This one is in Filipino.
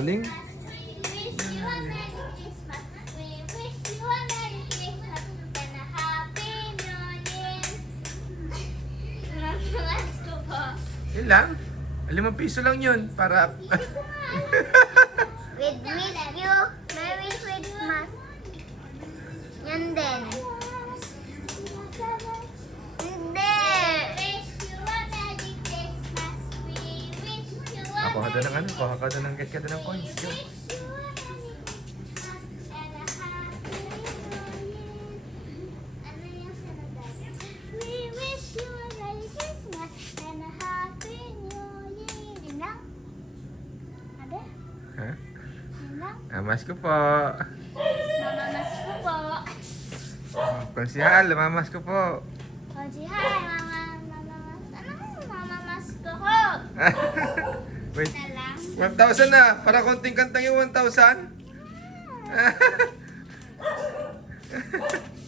galing. Yun lang. 5 piso lang yun para... With miss you, Merry Christmas. Yan din. Hindi. Ako ka doon ng ano, kuha ka doon ng get ka doon ng coins. Yun. Ha? Mamas ko po. Mamamas ko po. Pagsihal, mamas ko po. Oh, hi, mamamas. Ano? Mamamas ko po. Wait, Na lang. 1,000 na. Para konting kantang yung 1,000.